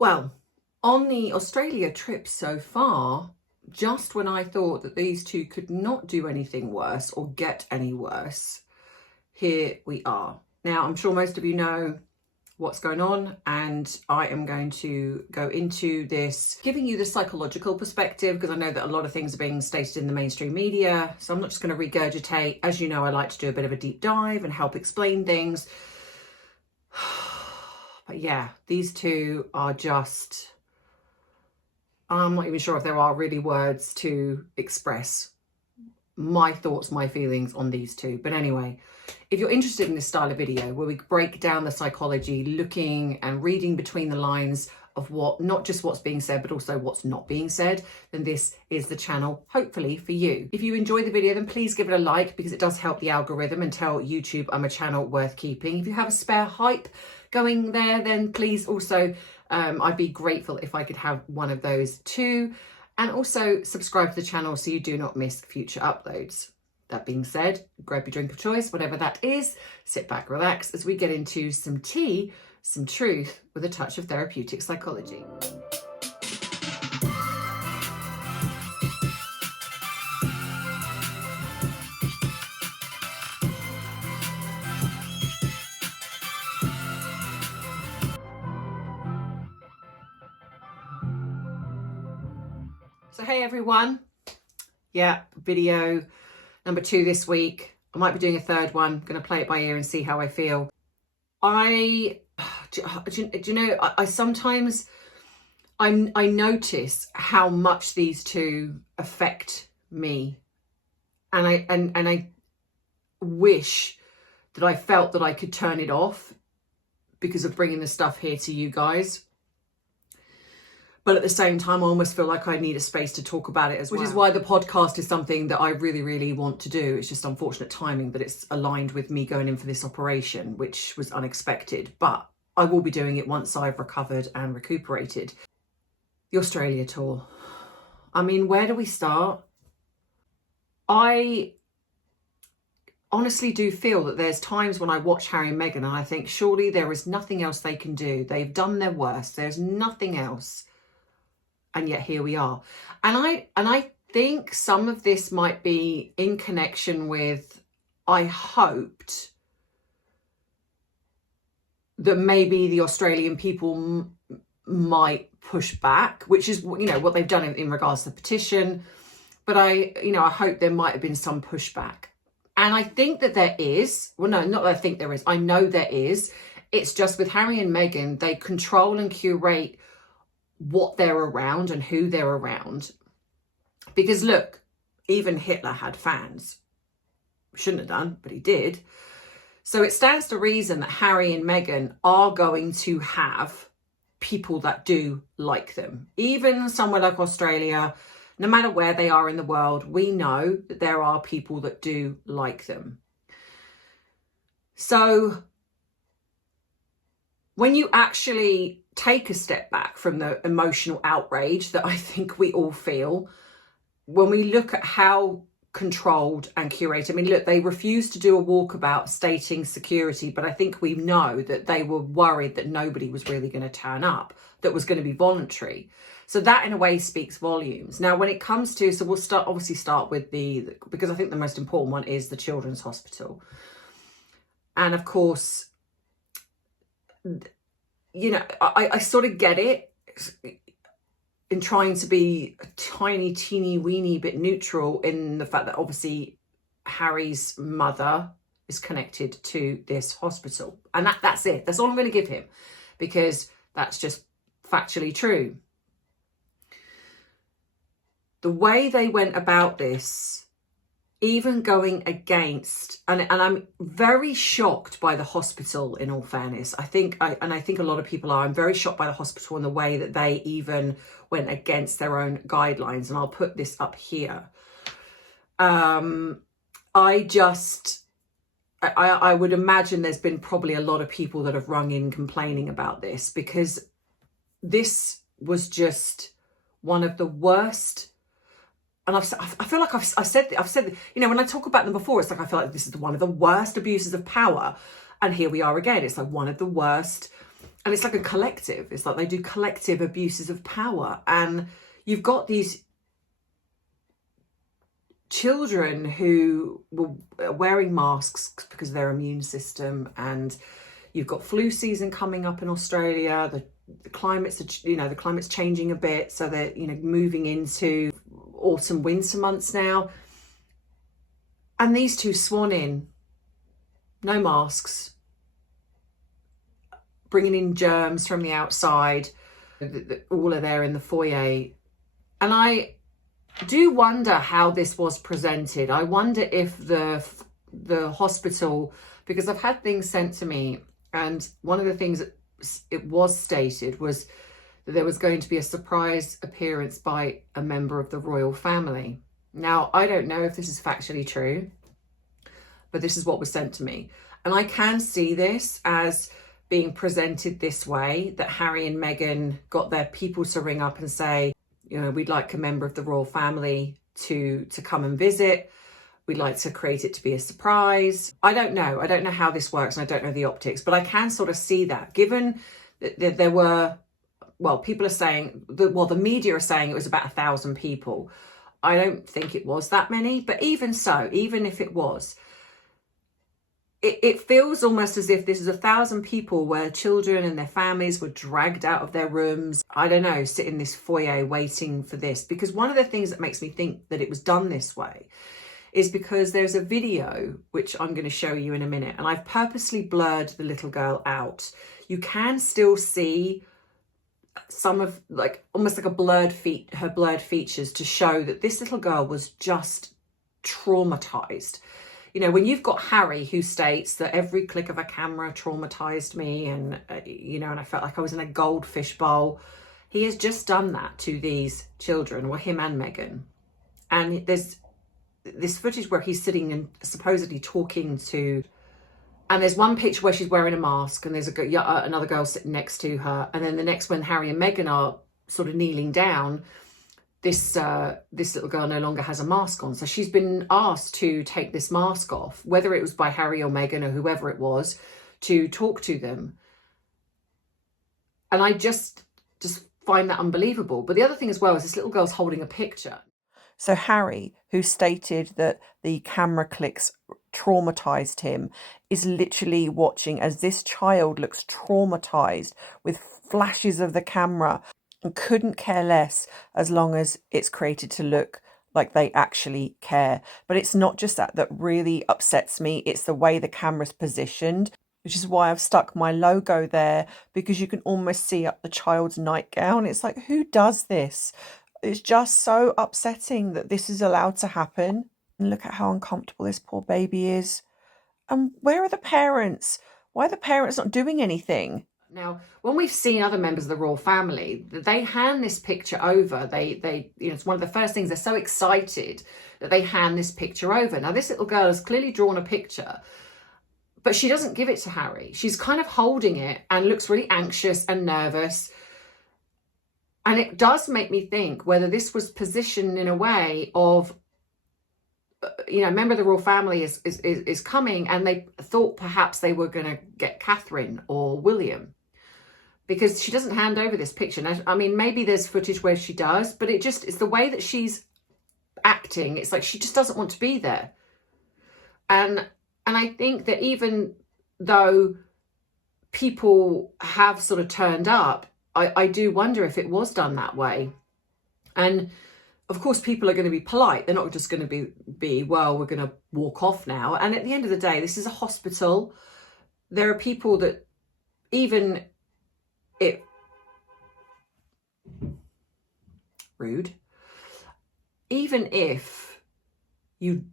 Well, on the Australia trip so far, just when I thought that these two could not do anything worse or get any worse, here we are. Now, I'm sure most of you know what's going on, and I am going to go into this giving you the psychological perspective, because I know that a lot of things are being stated in the mainstream media, so I'm not just going to regurgitate. As you know, I like to do a bit of a deep dive and help explain things. But yeah, these two are just, I'm not even sure if there are really words to express my thoughts, my feelings on these two. But anyway, if you're interested in this style of video where we break down the psychology, looking and reading between the lines of what, not just what's being said, but also what's not being said, then this is the channel, hopefully, for you. If you enjoy the video, then please give it a like, because it does help the algorithm and tell YouTube I'm a channel worth keeping. If you have a spare hype going there, then please also, I'd be grateful if I could have one of those too. And also subscribe to the channel so you do not miss future uploads. That being said, grab your drink of choice, whatever that is, sit back, relax as we get into some tea, some truth with a touch of therapeutic psychology. So hey everyone, yeah, video number 2 this week. I might be doing a third one. I'm going to play it by ear and see how I feel. Do you know, I sometimes I notice how much these two affect me, and I wish that I felt that I could turn it off because of bringing the stuff here to you guys. But at the same time, I almost feel like I need a space to talk about it as well. Which is why the podcast is something that I really, really want to do. It's just unfortunate timing that it's aligned with me going in for this operation, which was unexpected. But I will be doing it once I've recovered and recuperated. The Australia tour. I mean, where do we start? I honestly do feel that there's times when I watch Harry and Meghan and I think, surely there is nothing else they can do. They've done their worst. There's nothing else. And yet here we are. And I think some of this might be in connection with, I hoped that maybe the Australian people might push back, which is, you know, what they've done in regards to the petition. But I hope there might have been some pushback. And I think that there is. Well, no, not that I think there is. I know there is. It's just with Harry and Meghan, they control and curate what they're around and who they're around. Because look, even Hitler had fans. Shouldn't have done, but he did. So it stands to reason that Harry and Meghan are going to have people that do like them. Even somewhere like Australia, no matter where they are in the world, we know that there are people that do like them. So when you actually take a step back from the emotional outrage that I think we all feel, when we look at how controlled and curated, I mean, look, they refused to do a walkabout stating security, but I think we know that they were worried that nobody was really going to turn up, that was going to be voluntary. So that in a way speaks volumes. Now, when it comes to, so we'll start with because I think the most important one is the Children's Hospital. And of course, you know, I sort of get it in trying to be a tiny, teeny, weeny bit neutral in the fact that obviously Harry's mother is connected to this hospital. And that's it. That's all I'm going to give him, because that's just factually true. The way they went about this, even going against, and I'm very shocked by the hospital, in all fairness. I think a lot of people are. I'm very shocked by the hospital and the way that they even went against their own guidelines. And I'll put this up here. I would imagine there's been probably a lot of people that have rung in complaining about this, because this was just one of the worst. And I feel like I've said, you know, when I talk about them before, it's like I feel like this is one of the worst abuses of power. And here we are again. It's like one of the worst And it's like a collective. It's like they do collective abuses of power. And you've got these children who were wearing masks because of their immune system, and you've got flu season coming up in Australia. The climate's, the climate's changing a bit, so they're, moving into autumn, winter months now. And these two swan in, no masks, bringing in germs from the outside. All are there in the foyer. And I do wonder how this was presented. I wonder if the hospital, because I've had things sent to me, and one of the things that it was stated was that there was going to be a surprise appearance by a member of the royal family. Now, I don't know if this is factually true, but this is what was sent to me. And I can see this as being presented this way, that Harry and Meghan got their people to ring up and say, we'd like a member of the royal family to come and visit. We'd like to create it to be a surprise. I don't know. I don't know how this works, and I don't know the optics, but I can sort of see that, given that there were, people are saying, the media are saying it was about 1,000 people. I don't think it was that many, but even so, even if it was, it feels almost as if this is 1,000 people where children and their families were dragged out of their rooms. I don't know, sit in this foyer waiting for this. Because one of the things that makes me think that it was done this way is because there's a video, which I'm going to show you in a minute, and I've purposely blurred the little girl out. You can still see some of, almost like her blurred features, to show that this little girl was just traumatized. When you've got Harry, who states that every click of a camera traumatized me, and and I felt like I was in a goldfish bowl. He has just done that to these children, him and Meghan. And there's this footage where he's sitting and supposedly talking to, and there's one picture where she's wearing a mask, and there's another girl sitting next to her, and then the next, when Harry and Meghan are sort of kneeling down, this little girl no longer has a mask on. So she's been asked to take this mask off, whether it was by Harry or Meghan or whoever it was, to talk to them. And I just find that unbelievable. But the other thing as well is this little girl's holding a picture. So Harry, who stated that the camera clicks traumatized him, is literally watching as this child looks traumatized with flashes of the camera, and couldn't care less as long as it's created to look like they actually care. But it's not just that really upsets me. It's the way the camera's positioned, which is why I've stuck my logo there, because you can almost see up the child's nightgown. It's like, who does this? It's just so upsetting that this is allowed to happen. And look at how uncomfortable this poor baby is. And where are the parents? Why are the parents not doing anything? Now, when we've seen other members of the royal family, they hand this picture over. They it's one of the first things. They're so excited that they hand this picture over. Now, this little girl has clearly drawn a picture, but she doesn't give it to Harry. She's kind of holding it and looks really anxious and nervous. And it does make me think whether this was positioned in a way of, a member of the royal family is coming, and they thought perhaps they were going to get Catherine or William, because she doesn't hand over this picture. Now, I mean, maybe there's footage where she does, but it's the way that she's acting. It's like she just doesn't want to be there. And I think that even though people have sort of turned up, I do wonder if it was done that way. And of course, people are going to be polite. They're not just going to be, well, we're going to walk off now. And at the end of the day, this is a hospital. There are people that, even if rude, even if you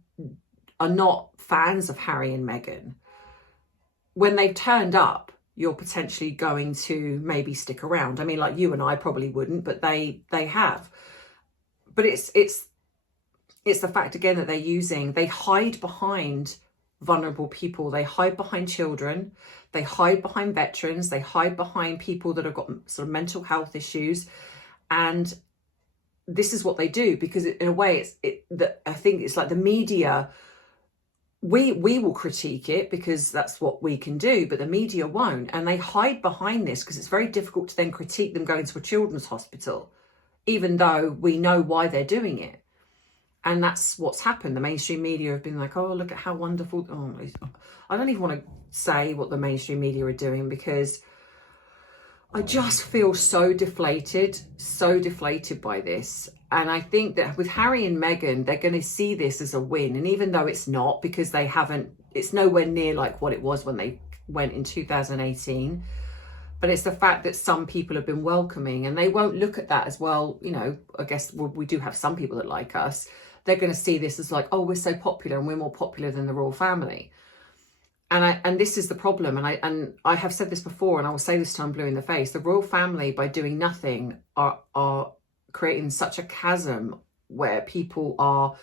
are not fans of Harry and Meghan, when they've turned up, you're potentially going to maybe stick around. I mean, like you and I probably wouldn't, but they have. But it's the fact, again, that they hide behind vulnerable people. They hide behind children. They hide behind veterans. They hide behind people that have got sort of mental health issues. And this is what they do, because in a way, I think it's like the media we will critique it because that's what we can do, but the media won't. And they hide behind this because it's very difficult to then critique them going to a children's hospital, even though we know why they're doing it. And that's what's happened. The mainstream media have been like, oh, look at how wonderful. Oh, I don't even want to say what the mainstream media are doing, because I just feel so deflated by this. And I think that with Harry and Meghan, they're going to see this as a win. And even though it's not, because they haven't, it's nowhere near like what it was when they went in 2018. But it's the fact that some people have been welcoming, and they won't look at that as, well, you know, I guess we do have some people that like us. They're going to see this as like, oh, we're so popular and we're more popular than the royal family. And this is the problem. And I have said this before, and I will say this time blue in the face. The royal family, by doing nothing, are creating such a chasm where people are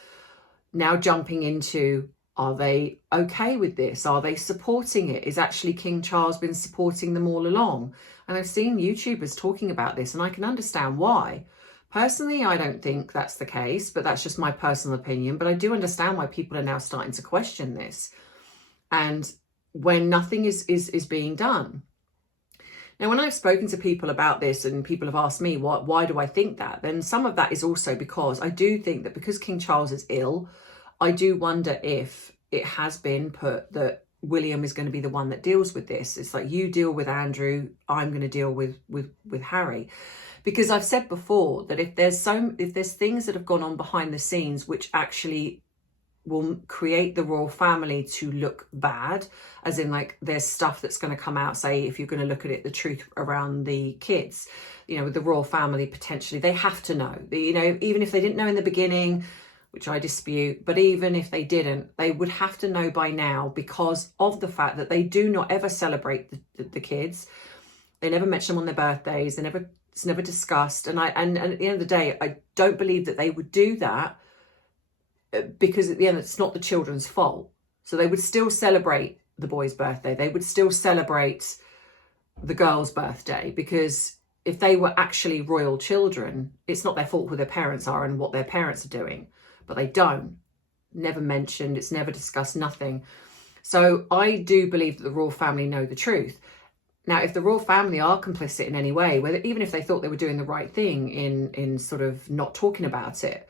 now jumping into, are they okay with this? Are they supporting it? Is actually King Charles been supporting them all along? And I've seen YouTubers talking about this, and I can understand why. Personally, I don't think that's the case, but that's just my personal opinion. But I do understand why people are now starting to question this. And when nothing is being done. Now, when I've spoken to people about this and people have asked me, why do I think that? Then some of that is also because I do think that because King Charles is ill, I do wonder if it has been put that William is going to be the one that deals with this. It's like, you deal with Andrew, I'm going to deal with Harry. Because I've said before that if there's things that have gone on behind the scenes which actually will create the royal family to look bad, as in like there's stuff that's going to come out, say if you're going to look at it, the truth around the kids, you know, with the royal family, potentially they have to know, you know, even if they didn't know in the beginning, which I dispute, but even if they didn't, they would have to know by now, because of the fact that they do not ever celebrate the kids. They never mention them on their birthdays. It's never discussed. And at the end of the day, I don't believe that they would do that, because at the end, it's not the children's fault. So they would still celebrate the boy's birthday. They would still celebrate the girl's birthday, because if they were actually royal children, it's not their fault who their parents are and what their parents are doing. But they don't. Never mentioned. It's never discussed, nothing. So I do believe that the royal family know the truth. Now, if the royal family are complicit in any way, whether even if they thought they were doing the right thing in sort of not talking about it,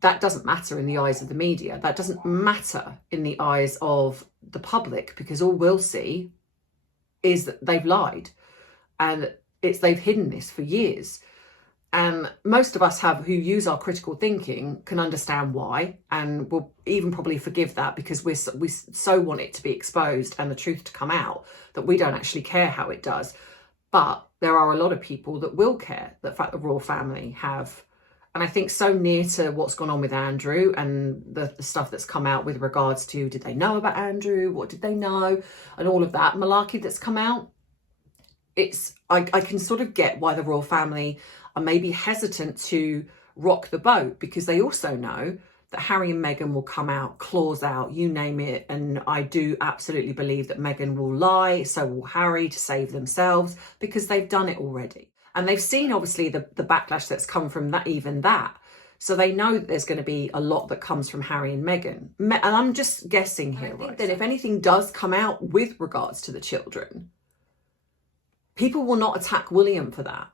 that doesn't matter in the eyes of the media. That doesn't matter in the eyes of the public, because all we'll see is that they've lied, and they've hidden this for years. And most of us who use our critical thinking can understand why, and will even probably forgive that, because we so want it to be exposed and the truth to come out that we don't actually care how it does. But there are a lot of people that will care, the fact the royal family have. And I think so near to what's gone on with Andrew and the stuff that's come out with regards to, did they know about Andrew? What did they know? And all of that malarkey that's come out. I can sort of get why the royal family are maybe hesitant to rock the boat, because they also know that Harry and Meghan will come out, claws out, you name it. And I do absolutely believe that Meghan will lie, so will Harry, to save themselves, because they've done it already. And they've seen, obviously, the backlash that's come from that, even that. So they know that there's going to be a lot that comes from Harry and Meghan. And I'm just guessing here, right? That if anything does come out with regards to the children, people will not attack William for that.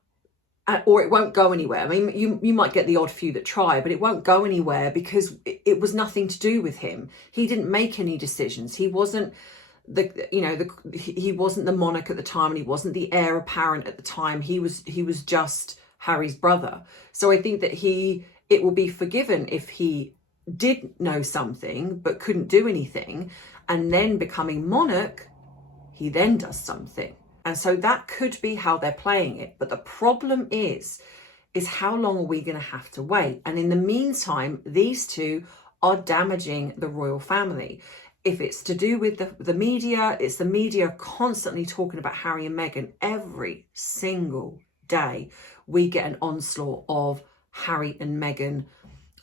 Or it won't go anywhere. I mean, you might get the odd few that try, but it won't go anywhere, because it was nothing to do with him. He didn't make any decisions. He wasn't he wasn't the monarch at the time, and he wasn't the heir apparent at the time. He was just Harry's brother. So I think that it will be forgiven if he did know something but couldn't do anything, and then becoming monarch, he then does something. And so that could be how they're playing it. But the problem is how long are we going to have to wait? And in the meantime, these two are damaging the royal family. If it's to do with the media, it's the media constantly talking about Harry and Meghan. Every single day, we get an onslaught of Harry and Meghan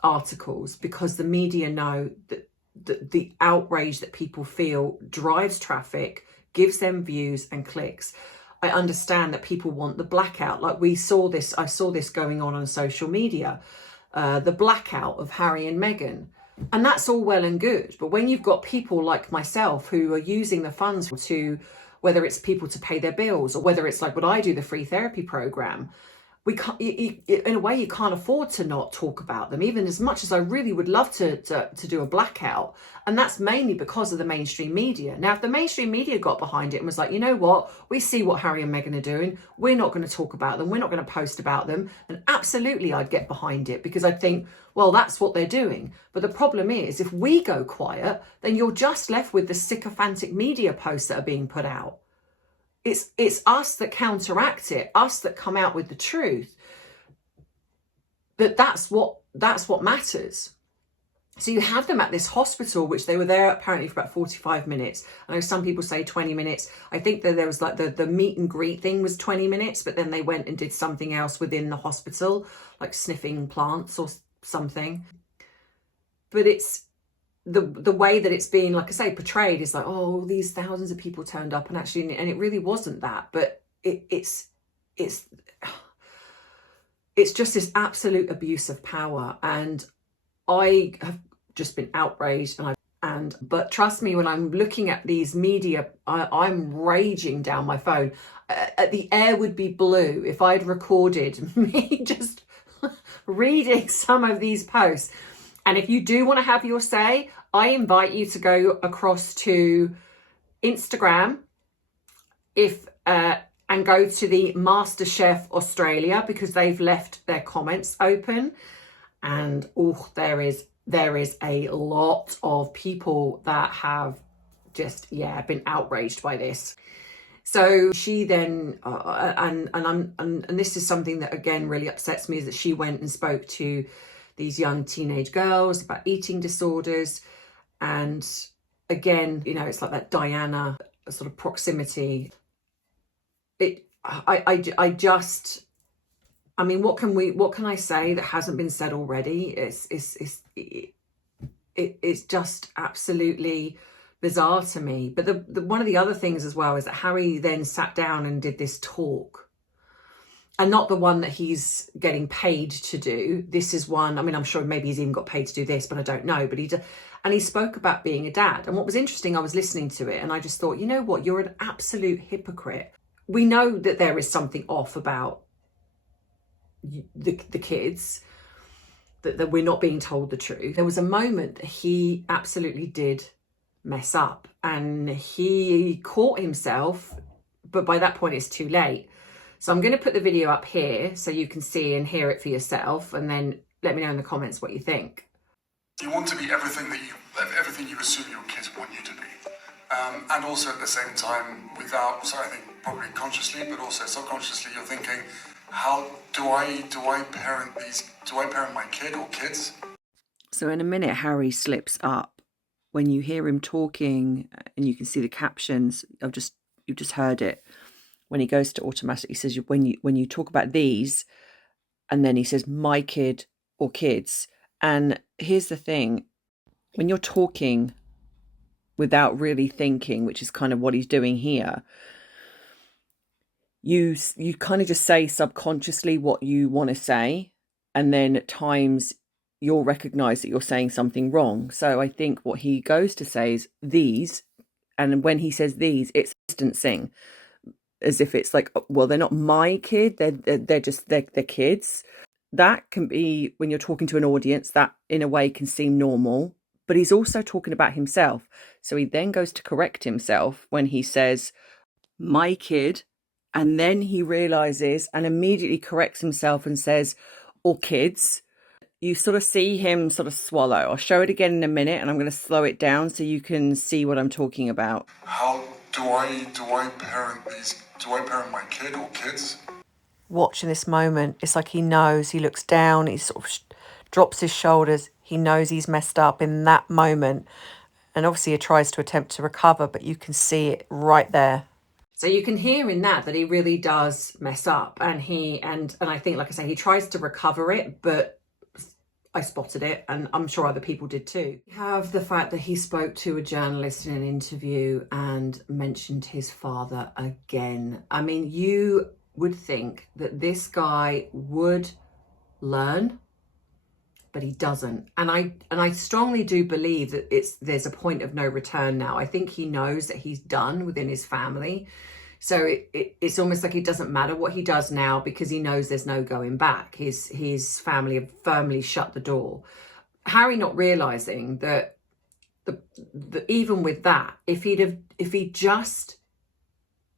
articles, because the media know that the outrage that people feel drives traffic, gives them views and clicks. I understand that people want the blackout. Like I saw this going on social media, the blackout of Harry and Meghan. And that's all well and good. But when you've got people like myself who are using the funds to, whether it's people to pay their bills, or whether it's like what I do, the free therapy program, we can't, in a way, you can't afford to not talk about them, even as much as I really would love to do a blackout. And that's mainly because of the mainstream media. Now, if the mainstream media got behind it and was like, you know what, we see what Harry and Meghan are doing, we're not going to talk about them, we're not going to post about them, then absolutely I'd get behind it, because I'd think, well, that's what they're doing. But the problem is, if we go quiet, then you're just left with the sycophantic media posts that are being put out. It's us that counteract it, us that come out with the truth. But that's what matters. So you have them at this hospital, which they were there apparently for about 45 minutes. I know some people say 20 minutes. I think that there was like the meet and greet thing was 20 minutes, but then they went and did something else within the hospital, like sniffing plants or something. But it's the way that it's being, like I say, portrayed is like, oh, these thousands of people turned up, and actually, and it really wasn't that. But it's just this absolute abuse of power, and I have just been outraged. But trust me, when I'm looking at these media, I'm raging down my phone. The air would be blue if I'd recorded me just reading some of these posts. And if you do want to have your say, I invite you to go across to Instagram and go to the MasterChef Australia, because they've left their comments open. And there is a lot of people that have just been outraged by this. So she then and this is something that again really upsets me, is that she went and spoke to these young teenage girls about eating disorders. And again, you know, it's like that Diana sort of proximity. I mean, what can I say that hasn't been said already? It's just absolutely bizarre to me. But the one of the other things as well is that Harry then sat down and did this talk. And not the one that he's getting paid to do. This is one, I mean, I'm sure maybe he's even got paid to do this, but I don't know. But he spoke about being a dad. And what was interesting, I was listening to it and I just thought, you know what, you're an absolute hypocrite. We know that there is something off about the kids, that we're not being told the truth. There was a moment that he absolutely did mess up, and he caught himself, but by that point it's too late. So I'm going to put the video up here so you can see and hear it for yourself, and then let me know in the comments what you think. You want to be everything you assume your kids want you to be. And also at the same time, I think probably consciously, but also subconsciously, you're thinking, how do I parent my kid or kids? So in a minute, Harry slips up. When you hear him talking and you can see the captions, you've just heard it. When he goes to automatically says, when you talk about these, and then he says my kid or kids. And here's the thing, when you're talking without really thinking, which is kind of what he's doing here, you kind of just say subconsciously what you want to say, and then at times you'll recognize that you're saying something wrong. So I think what he goes to say is these, and when he says these, it's distancing, as if it's like, well, they're not my kid, they're just kids. That can be, when you're talking to an audience, that in a way can seem normal, but he's also talking about himself. So he then goes to correct himself when he says my kid, and then he realizes and immediately corrects himself and says or kids. You sort of see him sort of swallow. I'll show it again in a minute, and I'm going to slow it down so you can see what I'm talking about. How do I parent my kid or kids? Watching this moment, it's like he knows, he looks down, he sort of drops his shoulders, he knows he's messed up in that moment, and obviously he tries to attempt to recover, but you can see it right there. So you can hear in that he really does mess up, and I think, like I say, he tries to recover it, but I spotted it, and I'm sure other people did too. We have the fact that he spoke to a journalist in an interview and mentioned his father again. I mean, you would think that this guy would learn but he doesn't. And I strongly do believe that there's a point of no return now. I think he knows that he's done within his family. So it's almost like it doesn't matter what he does now, because he knows there's no going back. His family have firmly shut the door. Harry not realizing that even with that, if he just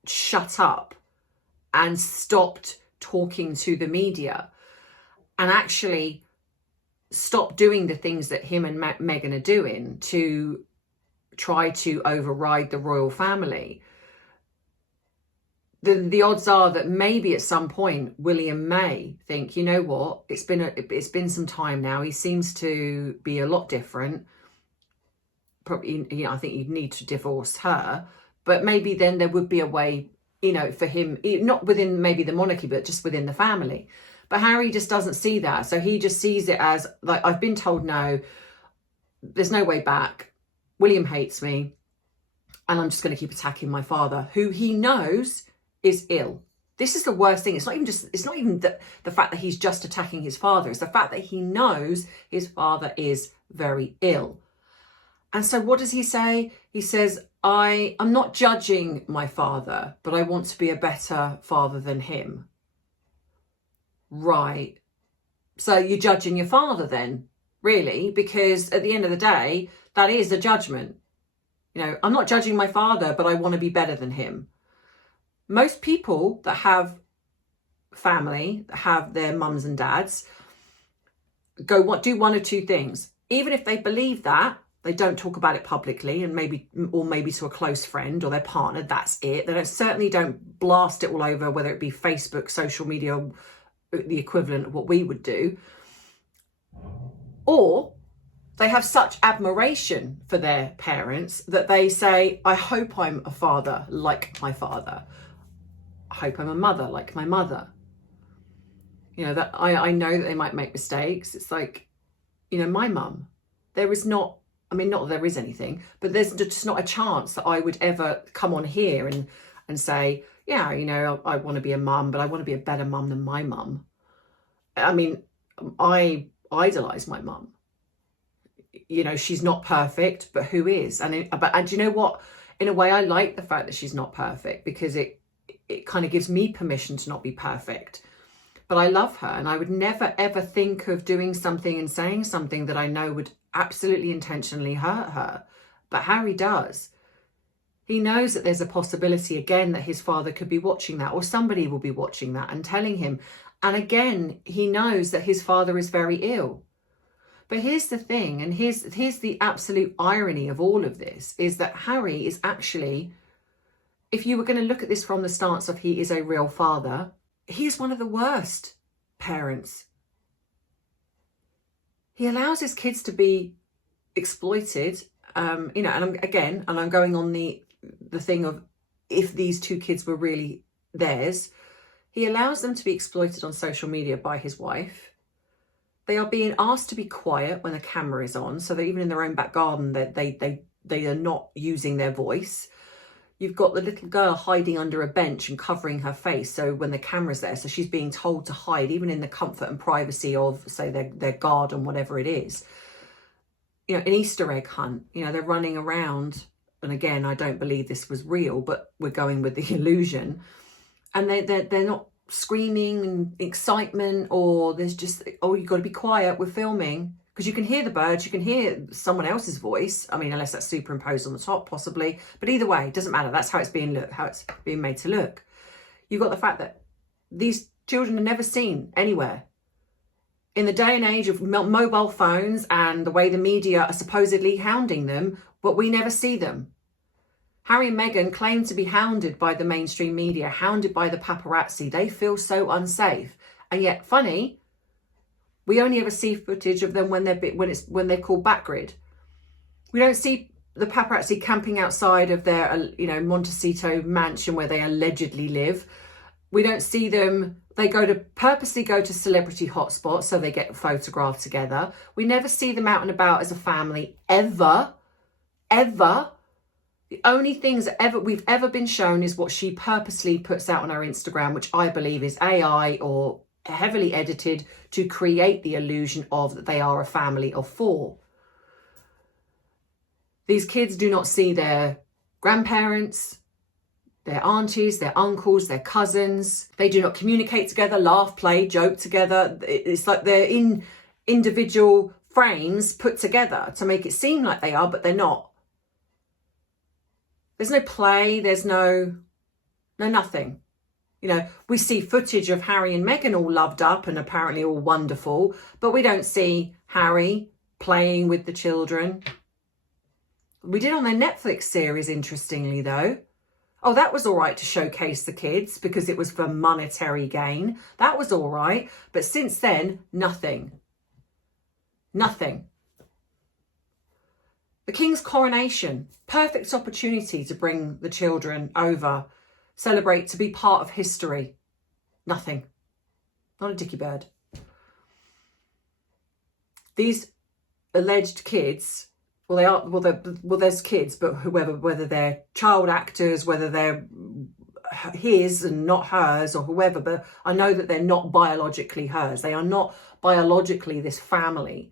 shut up and stopped talking to the media and actually stopped doing the things that him and Meghan are doing to try to override the royal family, the odds are that maybe at some point William may think, you know what, it's been some time now. He seems to be a lot different. Probably, you know, I think you'd need to divorce her, but maybe then there would be a way, you know, for him, not within maybe the monarchy, but just within the family. But Harry just doesn't see that. So he just sees it as like, I've been told no, there's no way back. William hates me, and I'm just going to keep attacking my father, who he knows is ill. This is the worst thing. It's not even the fact that he's just attacking his father. It's the fact that he knows his father is very ill. And so what does he say? He says, I'm not judging my father, but I want to be a better father than him. Right. So you're judging your father then, really? Because at the end of the day, that is a judgment. You know, I'm not judging my father, but I want to be better than him. Most people that have family, that have their mums and dads, do one or two things. Even if they believe that, they don't talk about it publicly, and maybe to a close friend or their partner, that's it. They certainly don't blast it all over, whether it be Facebook, social media, the equivalent of what we would do. Or they have such admiration for their parents that they say, I hope I'm a father like my father. I hope I'm a mother like my mother. You know, that I know that they might make mistakes. It's like, you know, my mum, there is not, I mean, not that there is anything, but there's just not a chance that I would ever come on here and say, yeah, you know, I want to be a mum, but I want to be a better mum than my mum. I mean, I idolise my mum. You know, she's not perfect, but who is? And you know what? In a way, I like the fact that she's not perfect, because it kind of gives me permission to not be perfect. But I love her, and I would never, ever think of doing something and saying something that I know would absolutely intentionally hurt her. But Harry does. He knows that there's a possibility, again, that his father could be watching that, or somebody will be watching that and telling him. And again, he knows that his father is very ill. But here's the thing, and here's the absolute irony of all of this, is that Harry is actually, if you were going to look at this from the stance of he is a real father, he is one of the worst parents. He allows his kids to be exploited, you know, and I'm going on the thing of, if these two kids were really theirs, he allows them to be exploited on social media by his wife. They are being asked to be quiet when the camera is on, so that even in their own back garden, they are not using their voice. You've got the little girl hiding under a bench and covering her face, so when the camera's there, so she's being told to hide, even in the comfort and privacy of, say, their garden, whatever it is. You know, an Easter egg hunt, you know, they're running around, and again, I don't believe this was real, but we're going with the illusion, and they're not screaming and excitement, or there's just, oh, you've got to be quiet, we're filming. Because you can hear the birds, you can hear someone else's voice. I mean, unless that's superimposed on the top, possibly. But either way, it doesn't matter. That's how it's being made to look. You've got the fact that these children are never seen anywhere. In the day and age of mobile phones and the way the media are supposedly hounding them, but we never see them. Harry and Meghan claim to be hounded by the mainstream media, hounded by the paparazzi. They feel so unsafe. And yet, funny, we only ever see footage of them when they're called backgrid. We don't see the paparazzi camping outside of their, you know, Montecito mansion where they allegedly live. We don't see them. They purposely go to celebrity hotspots so they get photographed together. We never see them out and about as a family ever. The only things that we've ever been shown is what she purposely puts out on her Instagram, which I believe is AI or heavily edited to create the illusion of that they are a family of 4. These kids do not see their grandparents, their aunties, their uncles, their cousins. They do not communicate together, laugh, play, joke together. It's like they're in individual frames put together to make it seem like they are, but they're not. There's no play, there's no nothing. You know, we see footage of Harry and Meghan all loved up and apparently all wonderful, but we don't see Harry playing with the children. We did on their Netflix series, interestingly, though. Oh, that was all right to showcase the kids because it was for monetary gain. That was all right. But since then, nothing. Nothing. The King's coronation, perfect opportunity to bring the children over, celebrate, to be part of history. Nothing. Not a dicky bird. These alleged kids, there's kids, but whether they're child actors, whether they're his and not hers or whoever, but I know that they're not biologically hers. They are not biologically this family.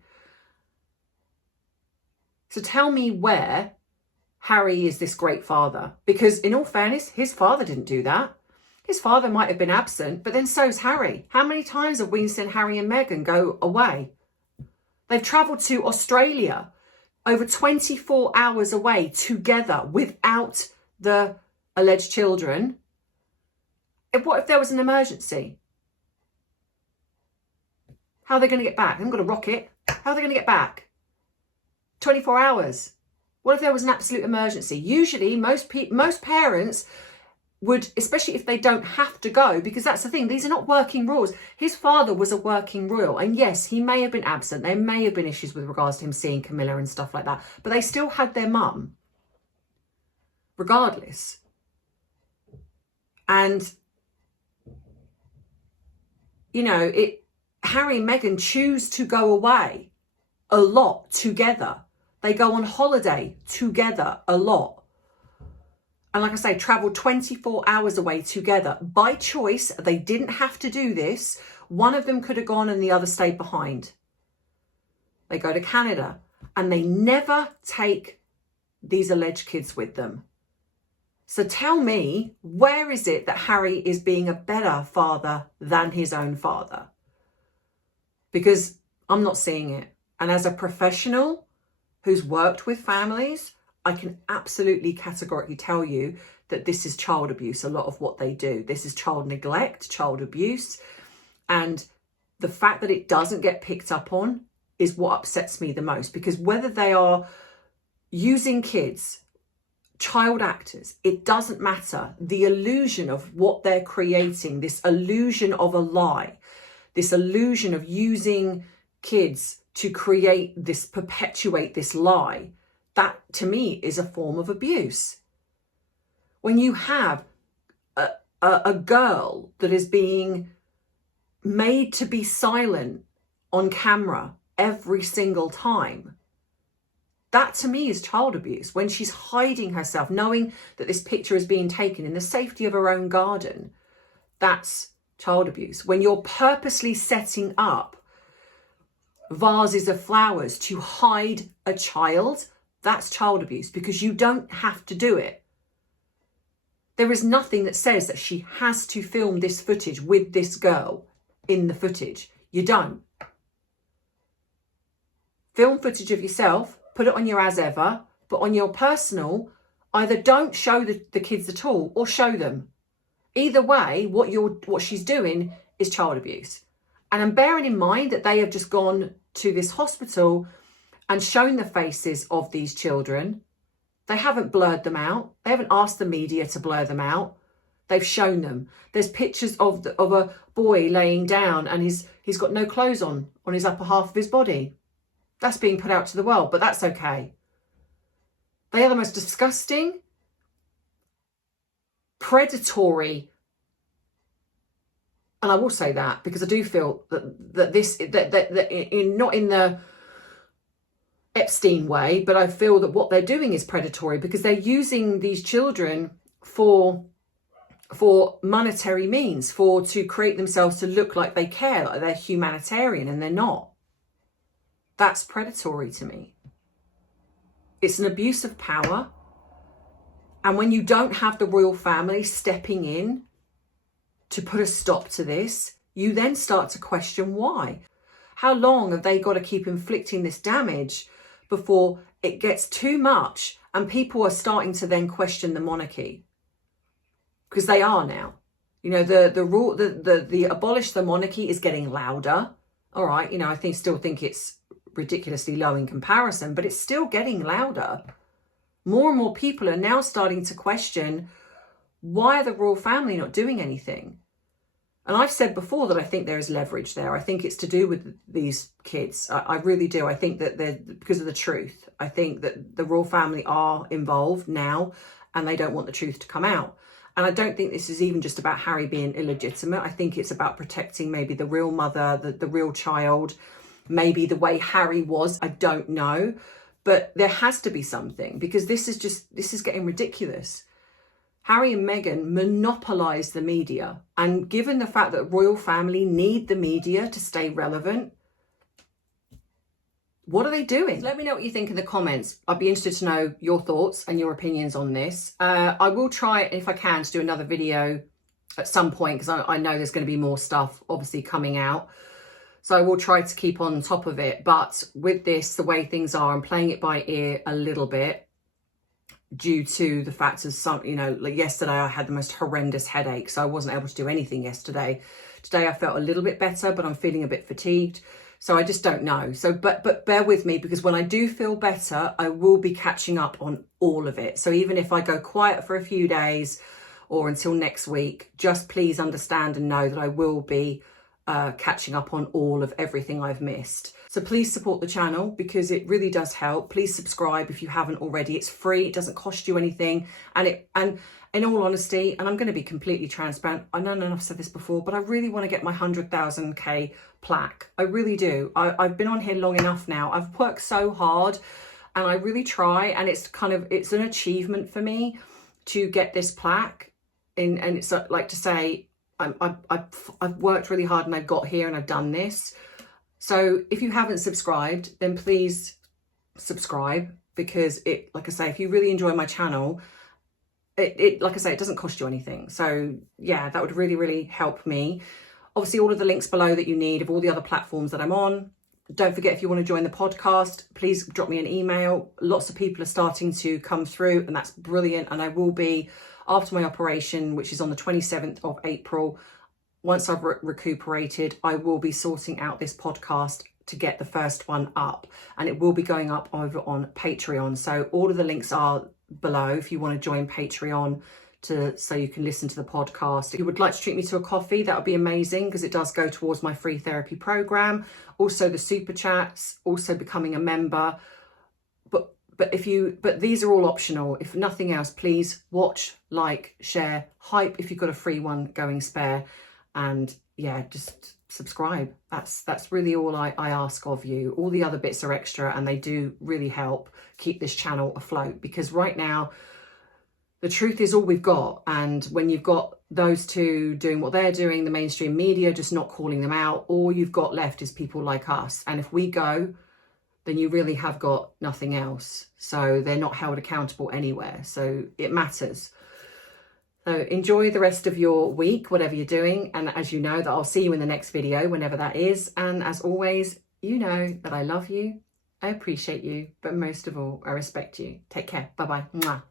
So tell me where Harry is this great father, because in all fairness, his father didn't do that. His father might have been absent, but then so's Harry. How many times have we seen Harry and Meghan go away? They've travelled to Australia, over 24 hours away together without the alleged children. What if there was an emergency? How are they going to get back? They haven't got a rocket. How are they going to get back? 24 hours. What if there was an absolute emergency? Usually most parents would, especially if they don't have to go, because that's the thing, these are not working royals. His father was a working royal, and yes, he may have been absent. There may have been issues with regards to him seeing Camilla and stuff like that, but they still had their mum, regardless. And, you know, Harry and Meghan choose to go away a lot together. They go on holiday together a lot. And like I say, travel 24 hours away together by choice. They didn't have to do this. One of them could have gone and the other stayed behind. They go to Canada and they never take these alleged kids with them. So tell me, where is it that Harry is being a better father than his own father? Because I'm not seeing it. And as a professional who's worked with families, I can absolutely categorically tell you that this is child abuse, a lot of what they do. This is child neglect, child abuse. And the fact that it doesn't get picked up on is what upsets me the most, because whether they are using kids, child actors, it doesn't matter. The illusion of what they're creating, this illusion of a lie, this illusion of using kids to create this, perpetuate this lie, that to me is a form of abuse. When you have a girl that is being made to be silent on camera every single time, that to me is child abuse. When she's hiding herself, knowing that this picture is being taken in the safety of her own garden, that's child abuse. When you're purposely setting up vases of flowers to hide a child, that's child abuse, because you don't have to do it. There is nothing that says that she has to film this footage with this girl in the footage. You don't. Film footage of yourself, put it on your as ever, but on your personal, either don't show the kids at all or show them. Either way, what she's doing is child abuse. And I'm bearing in mind that they have just gone to this hospital and shown the faces of these children. They haven't blurred them out. They haven't asked the media to blur them out. They've shown them. There's pictures of a boy laying down and he's got no clothes on his upper half of his body. That's being put out to the world, but that's okay. They are the most disgusting, predatory, and I will say that because I do feel not in the Epstein way, but I feel that what they're doing is predatory, because they're using these children for for monetary means, to create themselves to look like they care, like they're humanitarian, and they're not. That's predatory to me. It's an abuse of power. And when you don't have the royal family stepping in to put a stop to this, you then start to question why. How long have they got to keep inflicting this damage before it gets too much and people are starting to then question the monarchy? Because they are now. You know, the abolish the monarchy is getting louder. All right, you know, I still think it's ridiculously low in comparison, but it's still getting louder. More and more people are now starting to question, why are the royal family not doing anything? And I've said before that I think there is leverage there. I think it's to do with these kids. I really do. I think that they're, because of the truth. I think that the royal family are involved now and they don't want the truth to come out. And I don't think this is even just about Harry being illegitimate. I think it's about protecting maybe the real mother, the real child, maybe the way Harry was. I don't know. But there has to be something, because this is getting ridiculous. Harry and Meghan monopolise the media. And given the fact that royal family need the media to stay relevant, what are they doing? Let me know what you think in the comments. I'd be interested to know your thoughts and your opinions on this. I will try, if I can, to do another video at some point, because I know there's going to be more stuff obviously coming out. So I will try to keep on top of it. But with this, the way things are, I'm playing it by ear a little bit due to the fact of some, you know, like yesterday I had the most horrendous headache. So I wasn't able to do anything yesterday. Today I felt a little bit better, but I'm feeling a bit fatigued. So I just don't know. So, but bear with me, because when I do feel better, I will be catching up on all of it. So even if I go quiet for a few days or until next week, just please understand and know that I will be catching up on all of everything I've missed. So please support the channel, because it really does help. Please subscribe if you haven't already. It's free, it doesn't cost you anything. And in all honesty, and I'm going to be completely transparent, I know I've said this before, but I really want to get my 100,000k plaque. I really do. I've been on here long enough now. I've worked so hard and I really try, and it's an achievement for me to get this plaque in. And it's like to say, I've worked really hard and I got here and I've done this. So if you haven't subscribed, then please subscribe, because it, like I say, if you really enjoy my channel, like I say, it doesn't cost you anything. So yeah, that would really, really help me. Obviously, all of the links below that you need of all the other platforms that I'm on. Don't forget, if you want to join the podcast, please drop me an email. Lots of people are starting to come through, and that's brilliant. And I will be, after my operation, which is on the 27th of April, once I've recuperated, I will be sorting out this podcast to get the first one up, and it will be going up over on Patreon. So all of the links are below if you want to join Patreon, so you can listen to the podcast. If you would like to treat me to a coffee, that would be amazing, because it does go towards my free therapy program. Also the super chats, also becoming a member. But these are all optional. If nothing else, please watch, like, share, hype if you've got a free one going spare. And yeah, just subscribe. That's really all I ask of you. All the other bits are extra, and they do really help keep this channel afloat, because right now the truth is all we've got. And when you've got those two doing what they're doing, the mainstream media just not calling them out, all you've got left is people like us. And if we go, then you really have got nothing else. So they're not held accountable anywhere. So it matters. So enjoy the rest of your week, whatever you're doing. And as you know, that I'll see you in the next video, whenever that is. And as always, you know that I love you, I appreciate you, but most of all, I respect you. Take care. Bye-bye. Mwah.